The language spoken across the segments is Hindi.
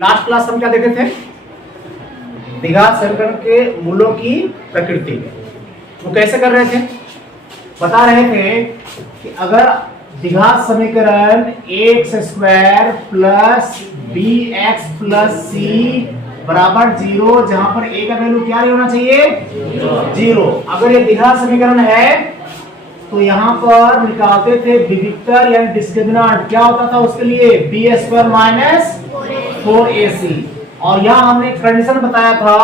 लास्ट क्लास हम क्या देखे थे? द्विघात समीकरण के मूलों की प्रकृति। वो कैसे कर रहे थे? बता रहे थे कि अगर द्विघात समीकरण x² plus bx plus c बराबर 0, जहां पर a का वैल्यू क्या होना चाहिए? 0। अगर ये द्विघात समीकरण है तो यहाँ पर निकालते थे विविक्तर यानी डिस्क्रिमिनेंट। क्या होता था उसके लिए? b² minus 4ac। और यहाँ हमने कंडीशन बताया था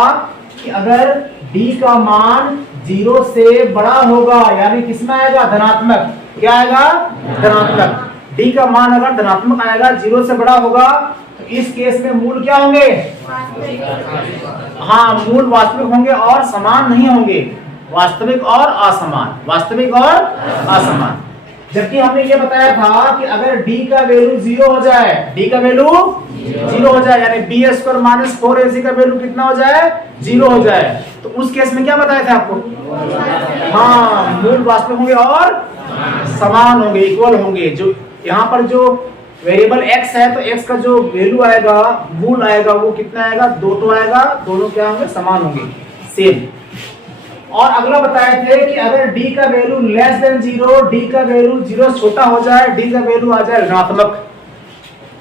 कि अगर d का मान 0 से बड़ा होगा, यानी किसमें आएगा? धनात्मक। क्या आएगा? धनात्मक। d का मान अगर धनात्मक आएगा, 0 से बड़ा होगा, तो इस केस में मूल क्या होंगे? हाँ, मूल वास्तविक होंगे और समान नहीं होंगे। वास्तविक और असमान, वास्तविक और असमान। जबकि हमने ये बताया था कि अगर d का वैल्यू 0 हो जाए, d का वैल्यू 0 हो जाए, यानी b² माइनस 4ac का वैल्यू कितना हो जाए? 0 हो जाए, तो उस केस में क्या बताया था आपको? हाँ, मूल वास्तविक होंगे और समान होंगे, इक्वल होंगे। जो यहाँ पर जो वेरिएबल x है, तो x का जो वैल्यू आएगा, मूल आएगा, वो कितना आएगा? 2 आएगा। दोनों क्या होंगे? समान होंगे, सेम। और अगला बताए थे कि अगर d का वैल्यू लेस देन 0, d का वैल्यू 0 से छोटा हो जाए, d का वैल्यू आ जाए ऋणात्मक,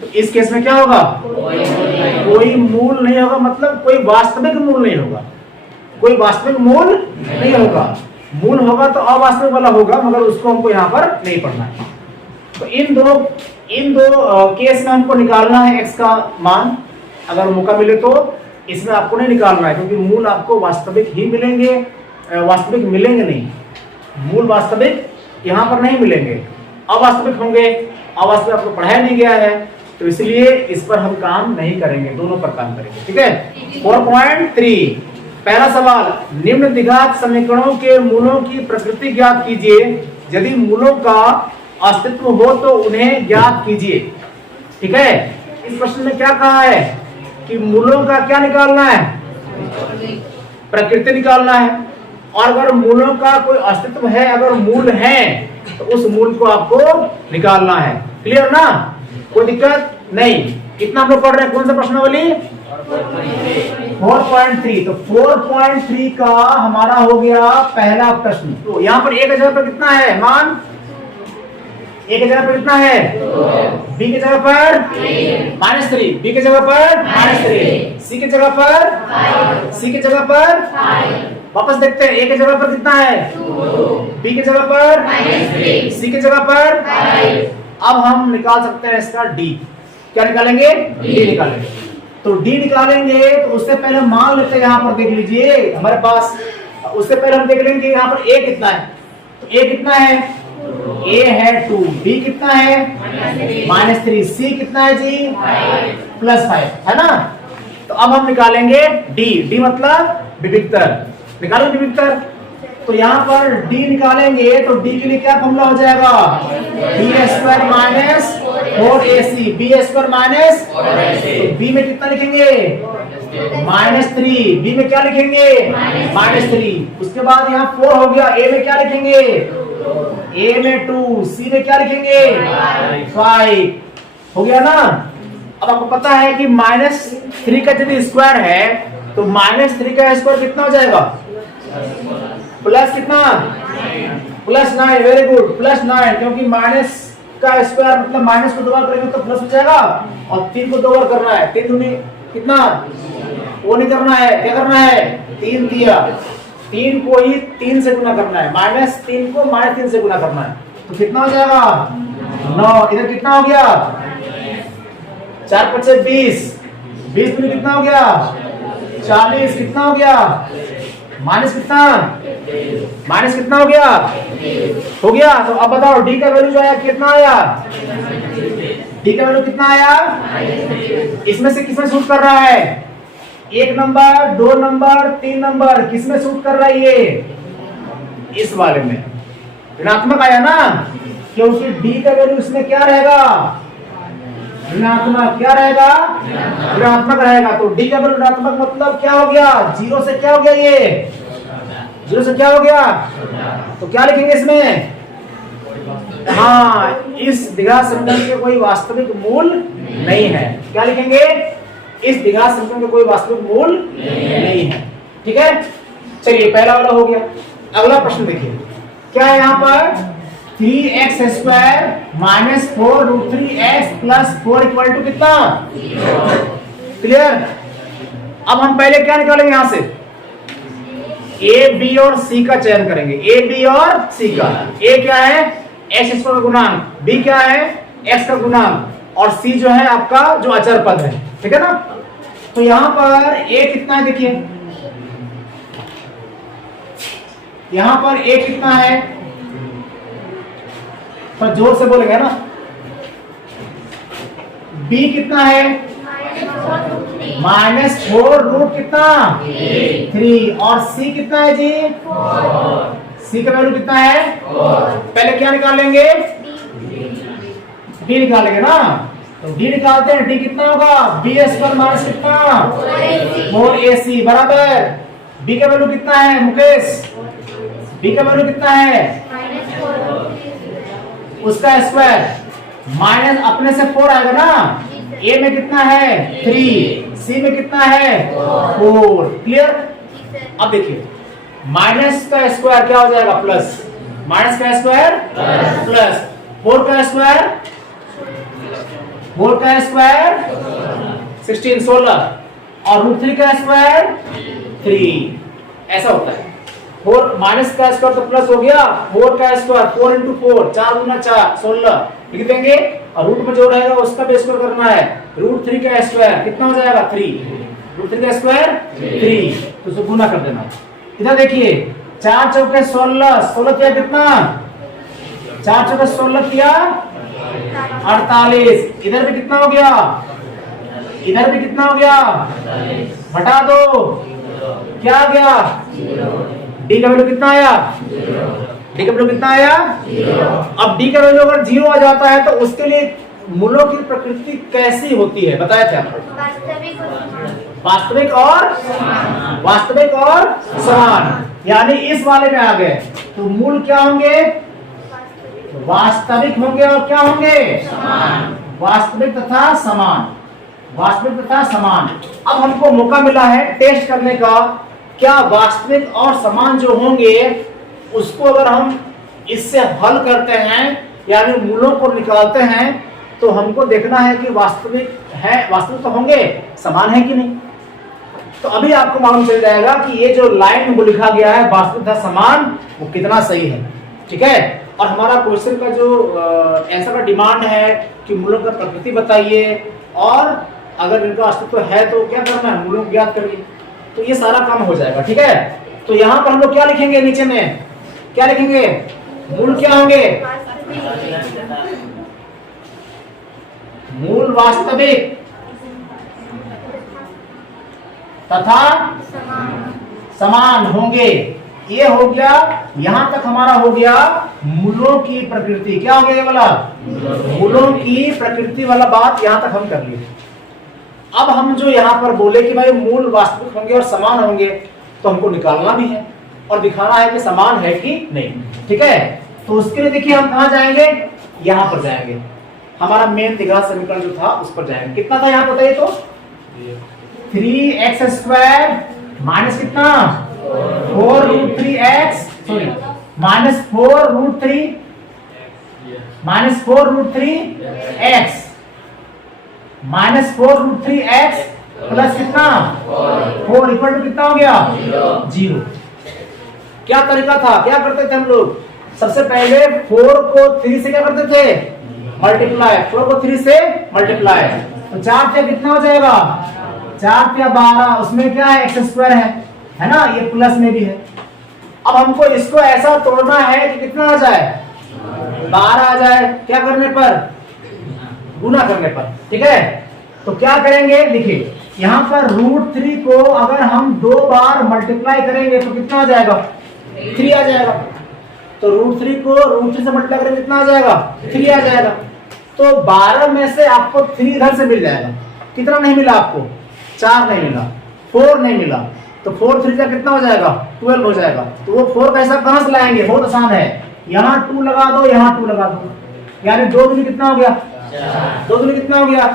तो इस केस में क्या होगा? कोई मूल नहीं होगा, मतलब कोई वास्तविक मूल नहीं होगा। कोई वास्तविक मूल नहीं होगा। मूल होगा तो अवास्तविक वाला होगा, मगर उसको हमको यहाँ पर नहीं पढ़ना है। तो इन दो केस में हमको निकालना है x का मान। अगर मौका मिले तो इसमें आपको नहीं निकालना है, क्योंकि मूल आपको वास्तविक ही मिलेंगे, वास्तविक मिलेंगे नहीं। मूल वास्तविक यहाँ पर नहीं मिलेंगे, अवास्तविक होंगे। अवास्तविक आपको पढ़ाया नहीं गया है, तो इसलिए इस पर हम काम नहीं करेंगे, दोनों पर काम करेंगे। ठीक है। 4.3 पहला सवाल, निम्न द्विघात समीकरणों के मूलों की प्रकृति ज्ञात कीजिए। यदि मूलों का अस्तित्व हो तो उन्हें ज्ञात कीजिए। ठीक है। इस प्रश्न में क्या कहा है कि मूलों का क्या निकालना है? प्रकृति निकालना है। और अगर मूलों का कोई अस्तित्व है, अगर मूल है, तो उस मूल को आपको निकालना है। क्लियर ना? कोई दिक्कत नहीं। कितना हम लोग पढ़ रहे हैं? कौन सा प्रश्नावली? 4.3। तो 4.3 का हमारा हो गया पहला प्रश्न। तो यहाँ पर a की जगह पर कितना है मान? a की जगह पर कितना है? b की जगह पर -3, b की जगह पर -3, c की जगह पर 5, c की जगह पर 5। वापस देखते हैं, a की जगह पर कितना है? 2, b की जगह पर -3, c की जगह पर 5। अब हम निकाल सकते हैं इसका d। क्या निकालेंगे? d निकालेंगे। तो d निकालेंगे तो उससे पहले मान लेते हैं, यहाँ पर देख लीजिए हमारे पास। उससे पहले हम देख लेंगे यहाँ पर a कितना है। तो a कितना है? a है 2, b कितना है? -3, c कितना है जी? +5, है ना? तो अब हम निकालेंगे d मतलब विविक्तर। निकालो विविक्तर। तो यहाँ पर d निकालेंगे तो d के लिए क्या फॉर्मूला हो जाएगा? b² minus 4ac, b² minus, तो b में कितना लिखेंगे? -3, b में क्या लिखेंगे? -3। उसके बाद यहाँ 4 हो गया, a में क्या लिखेंगे? a में 2, c में क्या लिखेंगे? 5 हो गया ना? अब आपको पता है कि -3 का यदि स्क्वायर है तो -3 का स्क्वायर कितना हो जाएगा? प्लस कितना? +9। Very good, +9। क्योंकि माइनस का स्क्वायर मतलब माइनस को 2 बार करेंगे तो प्लस हो जाएगा, और 3 को 2 बार करना है। 3 दूनी कितना? वो नहीं करना है। क्या करना है? 3 दिया, 3 को ही 3 से गुना करना है। -3 को -3 से गुना करना है, तो कितना हो जाएगा? 9। इधर कितना हो गया? 4 × 5 = 20, 20 में कितना हो गया? 40। कितना हो गया? माइनस कितना? माइनस कितना हो गया? हो गया। तो अब बताओ d का वैल्यू जो आया कितना आया? d का वैल्यू कितना आया? इसमें से किसमें सूट कर रहा है? 1 नंबर, 2 नंबर, 3 नंबर, किसमें सूट कर रहा है ये? इस वाले में ऋणात्मक आया ना, क्योंकि d का वैल्यू इसमें क्या रहेगा? ऋणात्मक। क्या रहेगा? ऋणात्मक रहेगा। तो d का वैल्यू ऋणात्मक मतलब क्या हो गया? 0 से क्या हो गया? ये 0 से क्या हो गया? तो क्या लिखेंगे इसमें? हाँ, इस द्विघात समीकरण के कोई वास्तविक मूल नहीं है। क्या लिखेंगे? इस द्विघात समीकरण का कोई वास्तविक मूल नहीं है। ठीक है, चलिए पहला वाला हो गया। अगला प्रश्न देखिए, क्या है यहाँ पर 3x square minus 4√3x plus 4 equal to कितना? क्लियर। अब हम पहले क्या निकालेंगे यहां से, ए बी और सी का चयन करेंगे। ए बी और सी का, ए क्या है एक्स स्क्वायर का गुणांक, बी क्या है एक्स का गुणांक, और सी जो है आपका जो अचर पद है। ठीक है ना। तो यहां पर ए कितना है देखिए, यहां पर ए कितना है, तो जोर से बोलेंगे ना। बी कितना है -4 रूट कितना 3, और सी कितना है जी 4। सी का वैल्यू कितना है 4। पहले क्या निकालेंगे, डी निकालेंगे ना। तो डी निकालते हैं, डी कितना होगा बी स्क्वायर माइनस कितना 4ac बराबर बी का वैल्यू कितना है मुकेश, बी का वैल्यू कितना है उसका स्क्वायर माइनस अपने से 4 आएगा ना। ए में कितना है 3, सी में कितना है 4। क्लियर। अब देखिए माइनस का स्क्वायर क्या हो जाएगा प्लस, माइनस का स्क्वायर प्लस 4 का स्क्वायर 16 और √3 का स्क्वायर 3। ऐसा होता है। 4 माइनस का स्क्वायर तो प्लस हो गया, 4 का स्क्वायर 4 × 4 4 × 4 16 लिख देंगे, और रूट में जो रहेगा उसका भी स्क्वायर करना है। √3 का स्क्वायर कितना हो जाएगा 3, √3 का स्क्वायर 3, तो उसको गुना कर देना। इधर देखिए 4 चौके 16 16 किया कितना, 4 चौके 16 किया 48। इधर भी कितना हो गया, इधर भी कितना हो गया घटा दो, क्या आ गया डी का वैल्यू कितना आया, डी का वैल्यू कितना आया 0। अब डी का वैल्यू अगर 0 आ जाता है तो उसके लिए मूलों की प्रकृति कैसी होती है बताया था, वास्तविक और समान। यानी इस वाले में आ गए तो मूल क्या होंगे, वास्तविक होंगे और क्या होंगे समान, वास्तविक तथा समान, वास्तविक तथा समान। अब हमको मौका मिला है टेस्ट करने का, क्या वास्तविक और समान जो होंगे उसको अगर हम इससे हल करते हैं यानी मूलों को निकालते हैं तो हमको देखना है कि वास्तविक है, वास्तविक तो होंगे, समान है कि नहीं। तो अभी आपको मालूम चल जाएगा कि ये जो लाइन में वो लिखा गया है वास्तविक तथा समान वो कितना सही है। ठीक है। और हमारा क्वेश्चन का जो आंसर का डिमांड है कि मूलों का प्रकृति बताइए, और अगर इनका अस्तित्व है तो क्या करना है मूलों को ज्ञात करिए, तो ये सारा काम हो जाएगा। ठीक है। तो यहाँ पर हम लोग क्या लिखेंगे, नीचे में क्या लिखेंगे, मूल क्या होंगे, मूल वास्तविक तथा समान होंगे। ये हो गया, यहां तक हमारा हो गया मूलों की प्रकृति। क्या हो गया ये वाला, मूलों की प्रकृति वाला बात यहां तक हम कर लिए। अब हम जो यहां पर बोले कि भाई मूल वास्तविक होंगे और समान होंगे, तो हमको निकालना भी है और दिखाना है कि समान है कि नहीं। ठीक है। तो उसके लिए देखिए हम कहां जाएंगे, यहां पर जाएंगे, हमारा मेन द्विघात समीकरण जो था उस पर जाएंगे। कितना था यहाँ बताइए तो 3x स्क्वायर माइनस कितना 4√3x सॉरी -4√3 -4√3x प्लस कितना 4 इक्वल टू कितना हो गया 0। क्या तरीका था, क्या करते थे हम लोग, सबसे पहले 4 को 3 से क्या करते थे मल्टीप्लाई, 4 को 3 से मल्टीप्लाई, तो 4 से कितना हो जाएगा 4 × 12, उसमें क्या है एक्स स्क्वायर है ना, ये प्लस में भी है। अब हमको इसको ऐसा तोड़ना है कि कितना आ जाए 12 आ जाए, क्या करने पर गुना करने पर। ठीक है। तो क्या करेंगे, देखिए यहाँ पर √3 को अगर हम 2 बार मल्टीप्लाई करेंगे तो कितना आ जाएगा 3 आ जाएगा। तो √3 को √3 से मल्टीप्लाई करेंगे कितना आ जाएगा 3 आ जाएगा। तो 12 में से आपको 3 इधर से मिल जाएगा, कितना नहीं मिला आपको 4 नहीं मिला, 4 नहीं मिला, तो 4 3 कितना हो जाएगा 12 हो जाएगा। तो वो 4 का हिसाब कहां से लाएंगे, बहुत आसान है, यहाँ 2 लगा दो, यहाँ 2 लगा दो, यानी 2 दूनी कितना हो गया 2 दूनी कितना हो गया?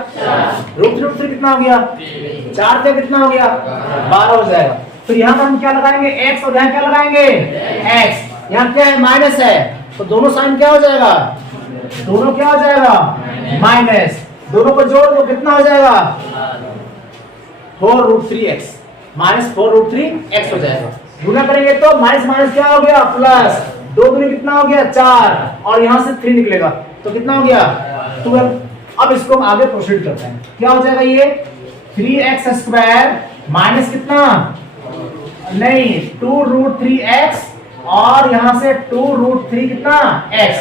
रूट थ्री कितना हो गया? 4 से कितना हो गया? 12 हो जाएगा। फिर यहाँ पर हम क्या लगाएंगे? x, और यहाँ क्या लगाएंगे? x। यहाँ क्या है? माइनस है, तो दोनों साइन क्या हो जाएगा? दोनों क्या हो जाएगा? माइनस। दोनों को जोड़ दो, कितना हो जाएगा? 4√3x, माइनस 4√3x हो जाएगा। गुना करेंगे तो माइनस माइनस क्या हो गया? प्लस। 2 दूनी कितना हो गया? 4, और यहाँ से 3 निकलेगा तो कितना हो गया? 12। अब इसको हम आगे प्रोसीड करते हैं। क्या हो जाएगा ये? 3x² माइनस कितना? नहीं, 2√3x, और यहाँ से 2√3 कितना? x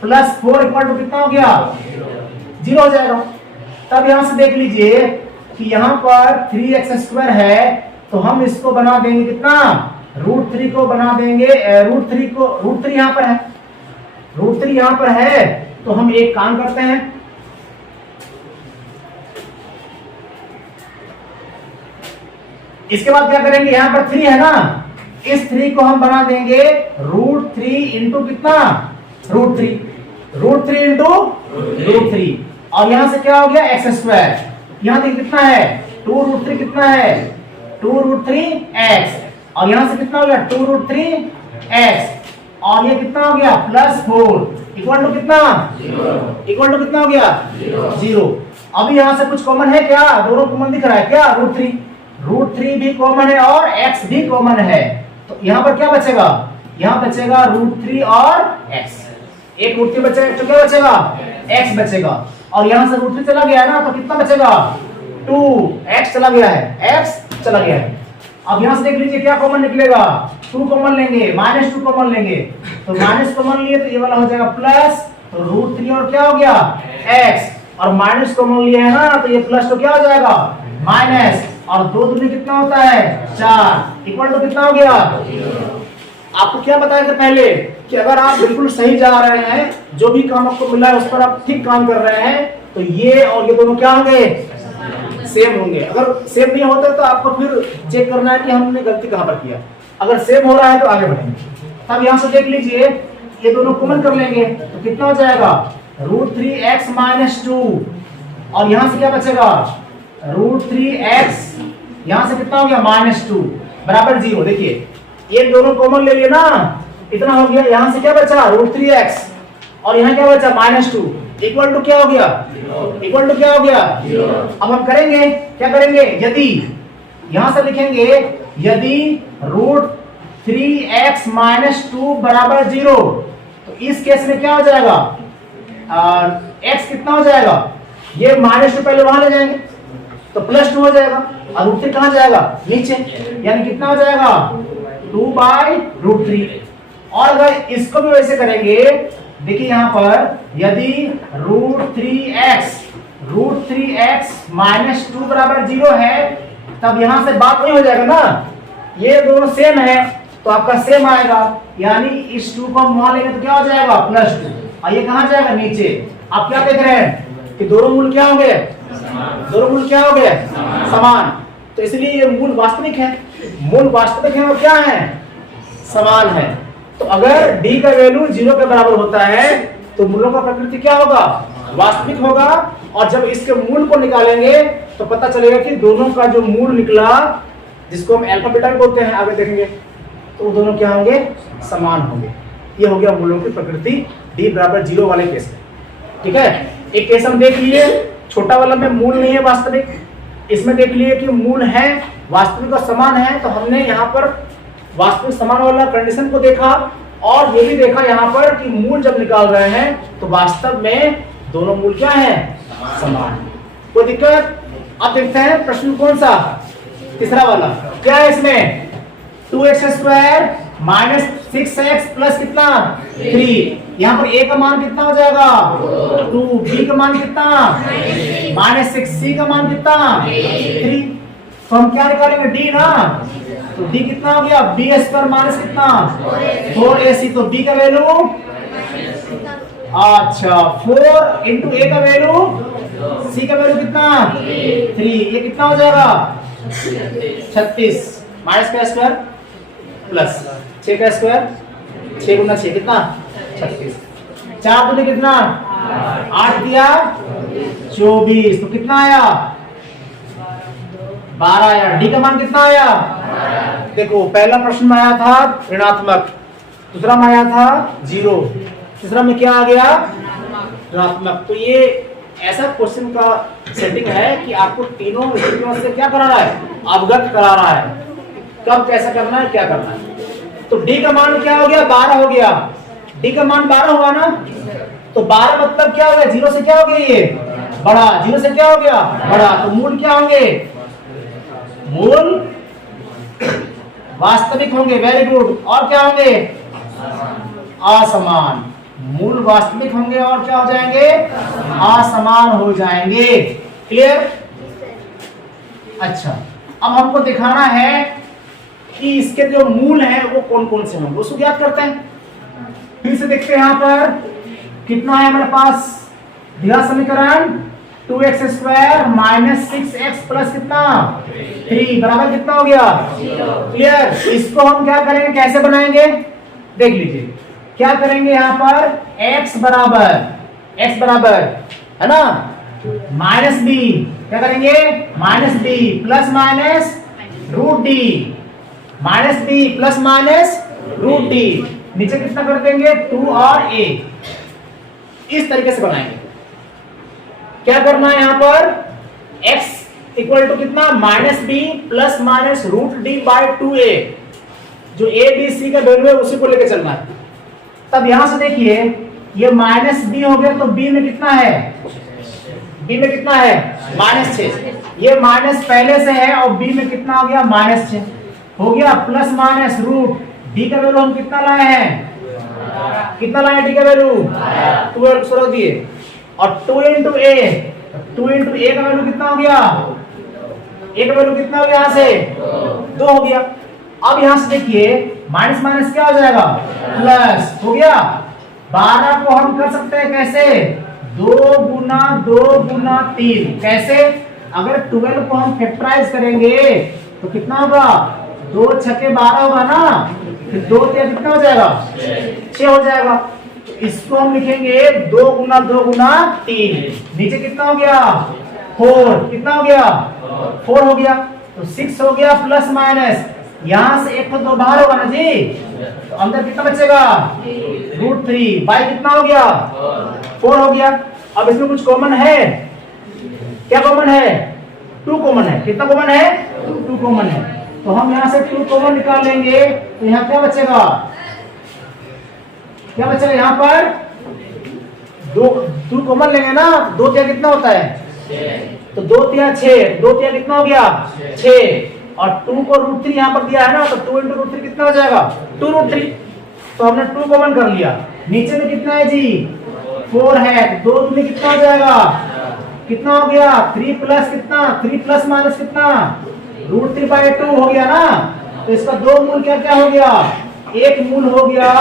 प्लस 4 इक्वल टू कितना हो गया? 0 हो जाएगा। तब यहाँ से देख लीजिए कि यहाँ पर 3x² है, तो हम इसको बना देंगे कितना? √3 को बना देंगे, √3 यहाँ पर है, √3 यहाँ पर है, तो हम एक काम करते हैं, इसके बाद क्या करेंगे? यहाँ पर 3 है ना, इस 3 को हम बना देंगे √3 इंटू कितना? √3, √3 इंटू √3, और यहां से क्या हो गया? x²। यहां देखिए कितना है? 2√3 कितना है? 2√3x, और यहां से कितना हो गया? 2√3x, और ये कितना हो गया? प्लस 4 इक्वल टू कितना? 0। इक्वल टू कितना हो गया? 0। अभी यहां से कुछ कॉमन है क्या? दोनों कॉमन दिख रहा है क्या? √3 भी कॉमन है और x भी कॉमन है, तो यहाँ पर क्या बचेगा? यहाँ बचेगा √3 और x। एक √3 बचेगा तो क्या बचेगा? x बचेगा, और यहाँ से √3 चला गया ना, तो कितना बचेगा? 2x चला गया है, x चला गया है। अब यहाँ से देख लीजिए क्या कॉमन निकलेगा? 2 कॉमन लेंगे, -2 कॉमन लेंगे, तो माइनस कॉमन लिए तो ये वाला हो जाएगा प्लस, तो √3 और क्या हो गया? x, और माइनस कॉमन लिए है ना, तो ये प्लस तो क्या हो जाएगा? माइनस, और 2 दूनी कितना होता है? 4 इक्वल टू कितना हो गया? आपको क्या बताया था पहले कि अगर आप बिल्कुल सही जा रहे हैं, जो भी काम आपको मिला है उस पर आप ठीक काम कर रहे हैं, तो ये और ये दोनों क्या होंगे? सेम होंगे। अगर सेम नहीं होते तो आपको फिर चेक करना है कि हमने गलती कहां पर किया। अगर सेम हो रहा है तो आगे बढ़ेंगे। तब यहां से देख लीजिए, ये दोनों कॉमन कर लेंगे तो कितना हो जाएगा? √3x - 2, और यहां से क्या बचेगा? √3x, यहां से कितना हो गया? -2 बराबर 0। देखिए ये दोनों कॉमन ले लिए ना, इतना हो गया। यहां से क्या बचा? √3x, और यहां क्या बचा? -2 इक्वल टू क्या हो गया? इक्वल टू क्या हो गया? 0। अब हम करेंगे क्या करेंगे? यदि यहां से लिखेंगे, यदि √3x - 2 बराबर 0, तो इस केस में क्या हो जाएगा? x कितना हो जाएगा? ये -2 पहले वहां ले जाएंगे तो +2 हो जाएगा, और √3 कहां जाएगा? नीचे, यानी कितना हो जाएगा? 2/√3। और अगर इसको भी वैसे करेंगे, देखिए यहां पर यदि √3x - 2 बराबर 0 है, तब यहां से बात नहीं हो जाएगा ना, ये दोनों सेम है तो आपका सेम आएगा, यानी इस 2 को हम वहां लेंगे तो क्या हो जाएगा? +2, और ये कहां जाएगा? नीचे। आप क्या देख रहे हैं कि दोनों मूल क्या हो गए? दोनों मूल क्या हो गए? समान। तो इसलिए ये मूल वास्तविक है, मूल वास्तविक है और क्या है? समान है। तो अगर d का वैल्यू 0 के बराबर होता है तो मूलों का प्रकृति क्या होगा? वास्तविक होगा, और जब इसके मूल को निकालेंगे तो पता चलेगा कि दोनों का जो मूल निकला, जिसको हम अल्फा बीटा बोलते हैं, आगे देखेंगे, तो दोनों क्या होंगे? समान होंगे। ये हो गया मूलों की प्रकृति d बराबर 0 वाले केस में। ठीक है, एक केस हम देख लिए, छोटा वाला में मूल नहीं है वास्तविक, इसमें देख लिए कि मूल है वास्तविक और समान है, तो हमने यहाँ पर वास्तविक समान वाला कंडीशन को देखा, और ये भी देखा यहाँ पर कि मूल जब निकाल रहे हैं तो वास्तव में दोनों मूल क्या है? समान। कोई दिक्कत? अब देखते हैं प्रश्न कौन सा? तीसरा वाला। क्या है इसमें? 2x² - 6x प्लस कितना? 3। यहाँ पर a का मान कितना हो जाएगा? 2, b का मान कितना? -6, c का मान कितना? 3। तो हम क्या निकालेंगे? d ना, तो d कितना हो गया? b² माइनस कितना? 4ac। तो b का वैल्यू, अच्छा 4 इंटू a का वैल्यू, c का वैल्यू कितना? 3। ये कितना हो जाएगा? 36 माइनस का स्क्वायर प्लस 6 का स्क्वायर, 6 गुना 6 कितना? 36। 4 दूनी कितना? 8 दिया 24, तो कितना आया 12 आया। डी का मान कितना आया? देखो पहला प्रश्न में आया था ऋणात्मक, दूसरा में आया था 0, तीसरा में क्या आ गया ऋणात्मक। तो ये ऐसा क्वेश्चन का सेटिंग है कि आपको तीनों स्थितियों से क्या करा रहा है, अवगत करा रहा है, कब कैसा करना है, क्या करना है। तो डी का मान क्या हो गया 12 हो गया, डी का मान 12 हुआ ना, तो 12 मतलब क्या हो गया, 0 से क्या हो गया ये बड़ा, 0 से क्या हो गया बड़ा, तो मूल क्या होंगे, मूल वास्तविक होंगे। Very good. और क्या होंगे असमान, मूल वास्तविक होंगे और क्या हो जाएंगे असमान हो जाएंगे। क्लियर? अच्छा, अब हमको दिखाना है कि इसके जो मूल हैं वो कौन कौन से होंगे, उसको ज्ञात करते हैं। फिर से देखते हैं यहाँ पर कितना है हमारे पास दिया समीकरण 2x² माइनस 6x प्लस कितना 3 बराबर कितना हो गया 0। क्लियर? इसको हम क्या करेंगे, कैसे बनाएंगे, देख लीजिए। क्या करेंगे यहाँ पर x बराबर है ना माइनस बी, क्या करेंगे minus B plus minus root D, minus B plus minus root D, नीचे कितना कर देंगे 2 और a। इस तरीके से बनाएंगे। क्या करना है यहाँ पर x इक्वल टू कितना minus B plus minus root D by 2a, जो a b c का वैल्यू है उसी को लेकर चलना है। तब यहां से देखिए ये माइनस बी हो गया, तो b में कितना है, b में कितना है -6, ये माइनस पहले से है और b में कितना हो गया -6 हो गया, प्लस माइनस रूट d का वैल्यू हम कितना लाए हैं, कितना लाए d का वैल्यू 12 सो दिए, और 2 इंटू a का वैल्यू कितना हो गया, a का वैल्यू कितना हो गया, यहां से 2 हो गया। अब यहां से देखिए माइनस माइनस क्या हो जाएगा प्लस हो गया। 12 को हम कर सकते हैं कैसे, 2 गुना 3, कैसे, अगर 12 को हम फैक्टराइज करेंगे तो कितना होगा 2 छके 12 होगा ना, फिर 2 कितना हो जाएगा 6 हो जाएगा। तो इसको हम लिखेंगे 2 गुना 3, नीचे कितना हो गया 4, कितना हो गया 4 हो गया, तो 6 हो गया प्लस माइनस, यहां से 1 तो 2 बाहर होगा ना जी, तो अंदर कितना बचेगा √3 बाई कितना हो गया 4 हो गया। अब इसमें कुछ कॉमन है, क्या कॉमन है 2 कॉमन है, कितना कॉमन है 2 कॉमन है, तो हम यहां से 2 कॉमन निकाल लेंगे, तो यहां क्या बचेगा, क्या बचेगा यहाँ पर 2 कॉमन लेंगे ना, 2 तिया कितना होता है, तो 2 तिया 6, 2 तिया कितना हो गया 6, और 2 को √3 यहाँ पर दिया है ना, तो 2 इंटू √3 कितना हो जाएगा 2√3, तो हमने 2 कॉमन कर लिया। नीचे में कितना है जी 4 है, तो 2 में कितना हो जाएगा, कितना हो गया 3 प्लस कितना 3 प्लस माइनस कितना √3 बाई 2 हो गया ना, तो इसका 2 मूल क्या क्या हो गया, एक मूल हो गया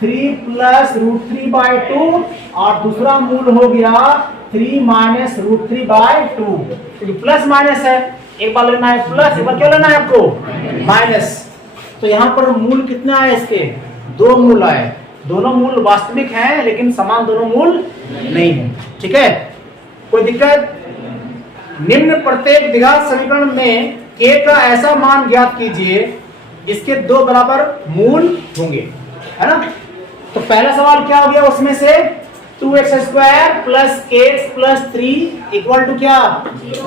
3 प्लस √3 बाई 2 और दूसरा मूल हो गया 3 माइनस √3 बाई 2, क्योंकि प्लस माइनस है, एक बार लेना है प्लस, एक बार क्या लेना है आपको माइनस। तो यहाँ पर मूल कितना है इसके 2 मूल आए, दोनों मूल वास्तविक हैं लेकिन समान दोनों मूल नहीं है। ठीक है, कोई दिक्कत? निम्न प्रत्येक द्विघात समीकरण में k का ऐसा मान ज्ञात कीजिए इसके 2 बराबर मूल होंगे, है ना। तो पहला सवाल क्या हो गया, उसमें से 2x² plus x plus 3 equal to क्या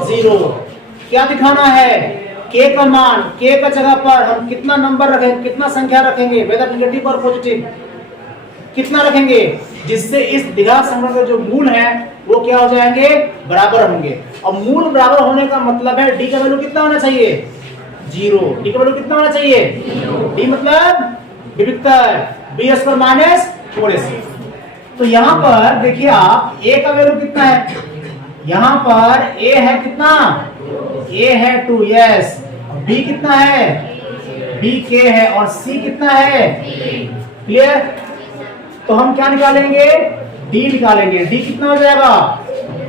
0। क्या दिखाना है, k का मान, k का जगह पर हम कितना नंबर रखेंगे, कितना संख्या रखेंगे, वेदर नेगेटिव और पॉजिटिव कितना रखेंगे, जिससे इस द्विघात समीकरण के जो मूल है वो क्या हो जाएंगे बराबर होंगे। और मूल बराबर होने का मतलब है d का वैल्यू कितना होना चाहिए 0, d का वैल्यू कितना होना चाहिए, d मतलब विविक्तर b² माइनस 4ac। तो यहाँ पर देखिए आप a का वैल्यू कितना है, यहाँ पर a है कितना, a है 2, यस, b कितना है, b k है, और c कितना है, क्लियर। तो हम क्या निकालेंगे d निकालेंगे, d कितना हो जाएगा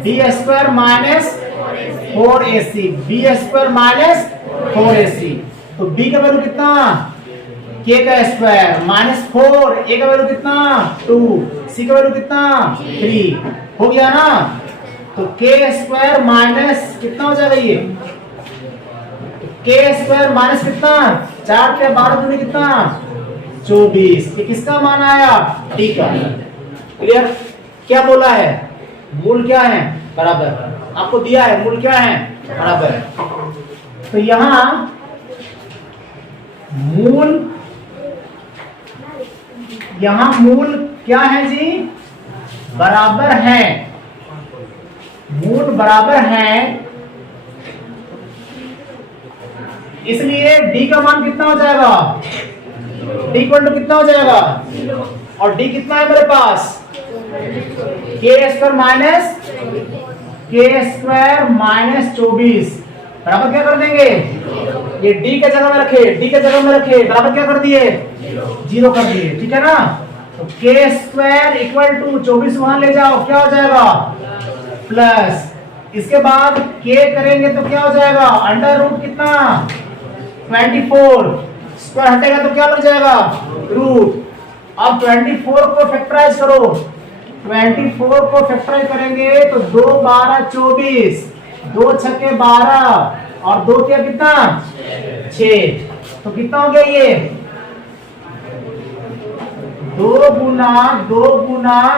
b² minus 4ac, b² minus 4ac। तो b का वैल्यू कितना k का स्क्वायर -4, a का वैल्यू कितना 2, c का वैल्यू कितना 3 हो गया ना। तो k स्क्वायर माइनस कितना हो जाएगा ये k स्क्वायर माइनस कितना 4 के 12 दूनी कितना 24, ये किसका मान आया t का। क्लियर। क्या बोला है मूल क्या है बराबर, आपको दिया है मूल क्या है बराबर। तो यहां मूल क्या है जी बराबर है, मूल बराबर है, इसलिए d का मान कितना हो जाएगा d इक्वल टू कितना हो जाएगा, और d कितना है मेरे पास k स्क्वायर माइनस 24 बराबर क्या कर देंगे, ये d के जगह में रखे, d के जगह में रखे बराबर क्या कर दिए 0 कर दिए, ठीक है ना। तो k स्क्वायर इक्वल टू 24 वहां ले जाओ क्या हो जाएगा प्लस, इसके बाद k करेंगे तो क्या हो जाएगा अंडर रूट कितना 24, स्क्वायर हटेगा तो क्या लग जाएगा रूट। अब 24 को फैक्टराइज करो, 24 को फैक्टराइज करेंगे तो 2 12 24, 2 छक्के 12 और 2 क्या कितना 6, तो कितना हो गया ये 2 गुना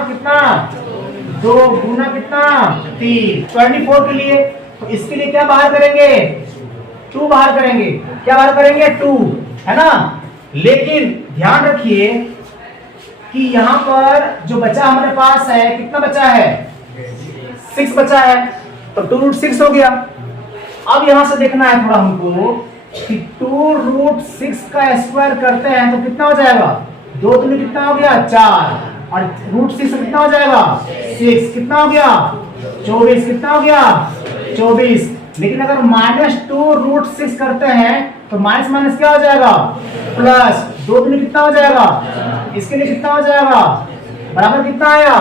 कितना 2 गुना कितना 3, 24 के लिए। तो इसके लिए क्या बाहर करेंगे 2 बाहर करेंगे, क्या बाहर करेंगे 2 है ना। लेकिन ध्यान रखिए कि यहाँ पर जो बचा हमारे पास है कितना बचा है 6 बचा है, तो 2√6 हो गया। अब यहां से देखना है थोड़ा हमको कि 2√6 का स्क्वायर करते हैं तो कितना हो जाएगा 2 दूनी कितना हो गया 4 और √6 कितना हो जाएगा 6, कितना हो गया 24, कितना हो गया 24। लेकिन अगर -2√6 करते हैं तो माइनस माइनस क्या हो जाएगा प्लस, 2 दूनी कितना हो जाएगा, इसके लिए कितना हो जाएगा बराबर कितना आया।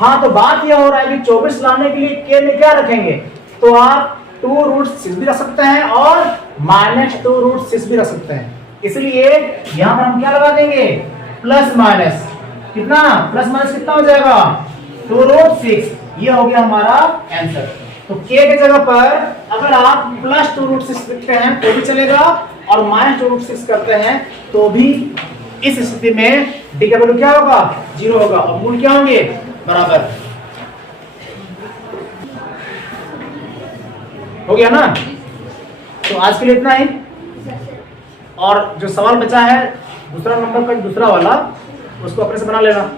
हाँ तो बात यह हो रहा है कि 24 लाने के लिए k में क्या रखेंगे, तो आप 2√6 भी रख सकते हैं और -2√6 भी रख सकते हैं। इसलिए यहां पर हम क्या लगा देंगे प्लस माइनस, कितना प्लस माइनस कितना हो जाएगा 2√6, ये हो गया हमारा आंसर। तो k के जगह पर अगर आप +2√6 लिखते हैं तो भी चलेगा और -2√6 करते हैं तो भी इस स्थिति में d का वैल्यू क्या होगा 0 होगा और मूल क्या होंगे बराबर। हो गया ना। तो आज के लिए इतना ही, और जो सवाल बचा है दूसरा नंबर का दूसरा वाला उसको अपने से बना लेना।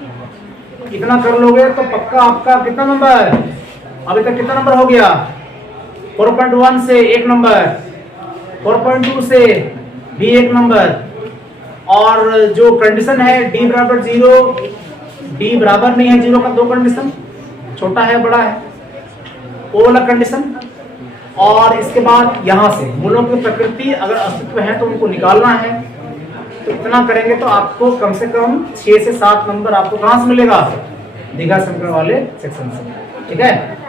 इतना कर लोगे तो पक्का आपका कितना नंबर अभी तक कितना नंबर हो गया 4.1 से 1 नंबर, 4.2 से भी 1 नंबर, और जो कंडीशन है d बराबर 0, d बराबर नहीं है 0 का 2 कंडीशन, छोटा है बड़ा है वो वाला कंडीशन, और इसके बाद यहां से मूलों की प्रकृति अगर अस्तित्व है तो उनको निकालना है। तो इतना करेंगे तो आपको कम से कम 6 से 7 नंबर आपको कहां से मिलेगा दीघा समीकरण वाले सेक्शन से, ठीक है।